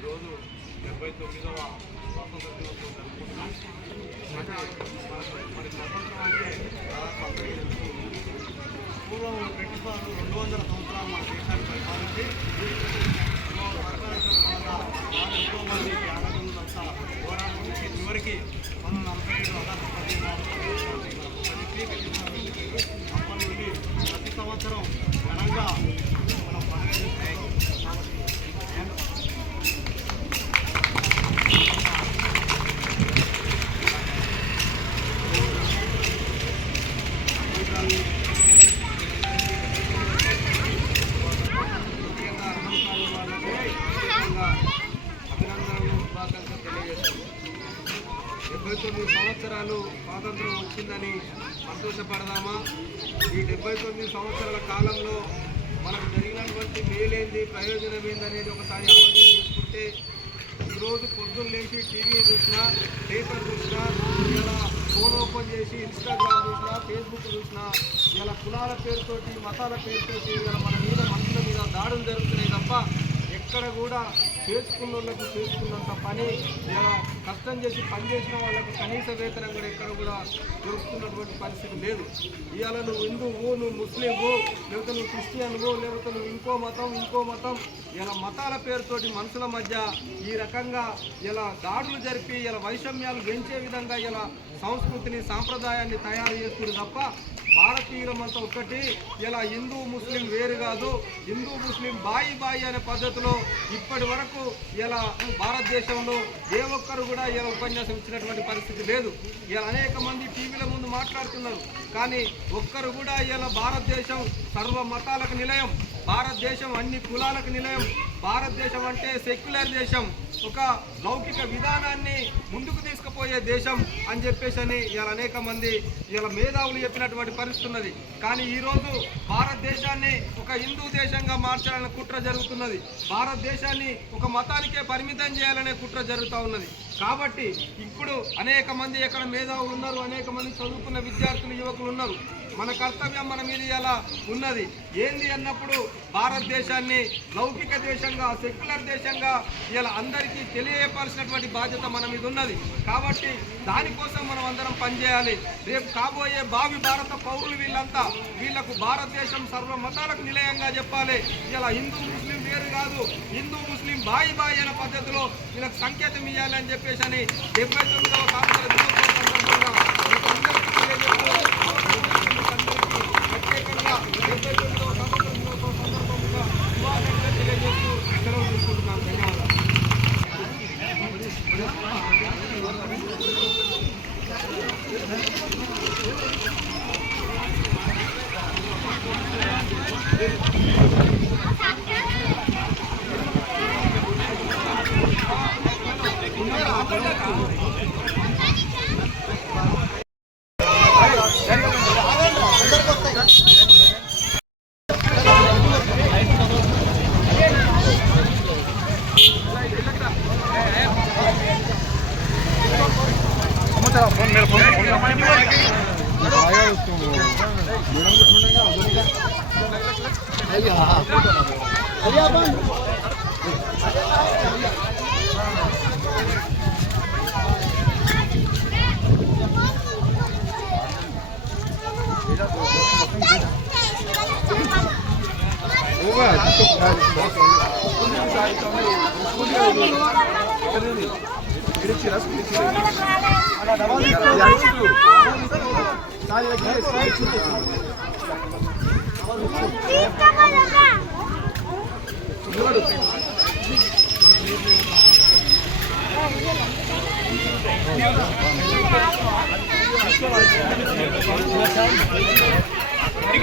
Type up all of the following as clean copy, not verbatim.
ఈరోజు 79వ స్వాతంత్ర దినోత్సవం జరుపుకుంటున్నాం. మరి స్వతంత్రం అంటే పూర్వం బ్రిటిష్ వారు 200 సంవత్సరాలు మన దేశాన్ని పరిపాలించి ఎంతో మంది ఆడపిల్లలంతా పోరాటం చేసి చివరికి 1947 ఆగస్టు 15 అప్పటి నుండి ప్రతి సంవత్సరం ఘనంగా మనం పండుగ చేస్తాయి. అభినందనలు శుభాకాంక్షలు తెలియజేస్తాము. 79 సంవత్సరాలు స్వాతంత్రం వచ్చిందని సంతోషపడదామా? ఈ 79 సంవత్సరాల కాలంలో మనకు జరిగినటువంటి మేలేంది, ప్రయోజనం ఏందనేది ఒకసారి ఆలోచన చేసుకుంటే ఈరోజు పొద్దున్న లేచి టీవీ చూసినా, పేపర్ చూసినా, ఇలా ఫోన్ ఓపెన్ చేసి ఇన్స్టాగ్రామ్ చూసినా, ఫేస్బుక్ చూసినా, ఇలా కులాల పేరుతోటి, మతాల పేరుతోటి ఇలా మన మీద మనుషుల మీద దాడులు జరుగుతున్నాయి తప్ప ఎక్కడ కూడా చేసుకున్న వాళ్ళకు చేసుకున్నంత పని, ఇలా కష్టం చేసి పనిచేసిన వాళ్ళకు కనీస వేతనం కూడా ఎక్కడ కూడా దొరుకుతున్నటువంటి పరిస్థితి లేదు. ఇవాళ నువ్వు హిందువు, నువ్వు ముస్లింవు, లేకపోతే నువ్వు క్రిస్టియన్వు, లేకపోతే నువ్వు ఇంకో మతం ఇలా మతాల పేరుతోటి మనుషుల మధ్య ఈ రకంగా ఇలా దాడులు జరిపి ఇలా వైషమ్యాలు పెంచే విధంగా ఇలా సంస్కృతిని, సాంప్రదాయాన్ని తయారు చేస్తుంది తప్ప భారతీయులమంతా ఒక్కటి. ఇలా హిందూ ముస్లిం వేరు కాదు. హిందూ ముస్లిం బాయి అనే పద్ధతిలో ఇప్పటి వరకు ఇలా భారతదేశంలో ఏ ఒక్కరు కూడా ఇలా ఉపన్యాసం ఇచ్చినటువంటి పరిస్థితి లేదు. ఇలా అనేక మంది టీవీల ముందు మాట్లాడుతున్నారు, కానీ ఒక్కరు కూడా ఇలా భారతదేశం సర్వ మతాలకు నిలయం, భారతదేశం అన్ని కులాలకు నిలయం, భారతదేశం అంటే సెక్యులర్ దేశం, ఒక లౌకిక విధానాన్ని ముందుకు తీసుకుపోయే దేశం అని చెప్పేసి ఇలా అనేక మంది ఇలా మేధావులు చెప్పినటువంటి పరిస్థితి ఉన్నది. కానీ ఈరోజు భారతదేశాన్ని ఒక హిందూ దేశంగా మార్చాలనే కుట్ర జరుగుతున్నది. భారతదేశాన్ని ఒక మతానికే పరిమితం చేయాలనే కుట్ర జరుగుతూ ఉన్నది. కాబట్టి ఇప్పుడు అనేక మంది ఎక్కడ మేధావులు ఉన్నారు, అనేక మంది చదువుకున్న విద్యార్థులు, యువకులు ఉన్నారు. మన కర్తవ్యం మన మీద ఇలా ఉన్నది. ఏంది అన్నప్పుడు భారతదేశాన్ని లౌకిక దేశంగా, సెక్యులర్ దేశంగా ఇలా అందరికీ తెలియపరిచినటువంటి బాధ్యత మన మీద ఉన్నది. కాబట్టి దానికోసం మనం అందరం పనిచేయాలి. రేపు కాబోయే భావి భారత పౌరులు వీళ్ళంతా, వీళ్లకు భారతదేశం సర్వ మతాలకు నిలయంగా చెప్పాలి. ఇలా హిందూ ముస్లిం వేరు కాదు, హిందూ ముస్లిం బాయి అనే పద్ధతిలో వీళ్ళకి సంకేతం ఇవ్వాలని చెప్పేసి 79వ స్వాతంత్ర దినోత్సవం సందర్భంగా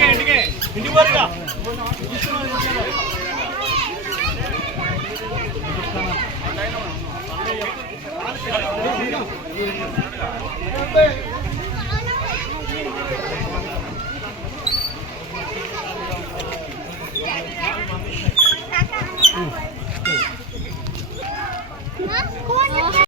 ఇంటికి పోరుగా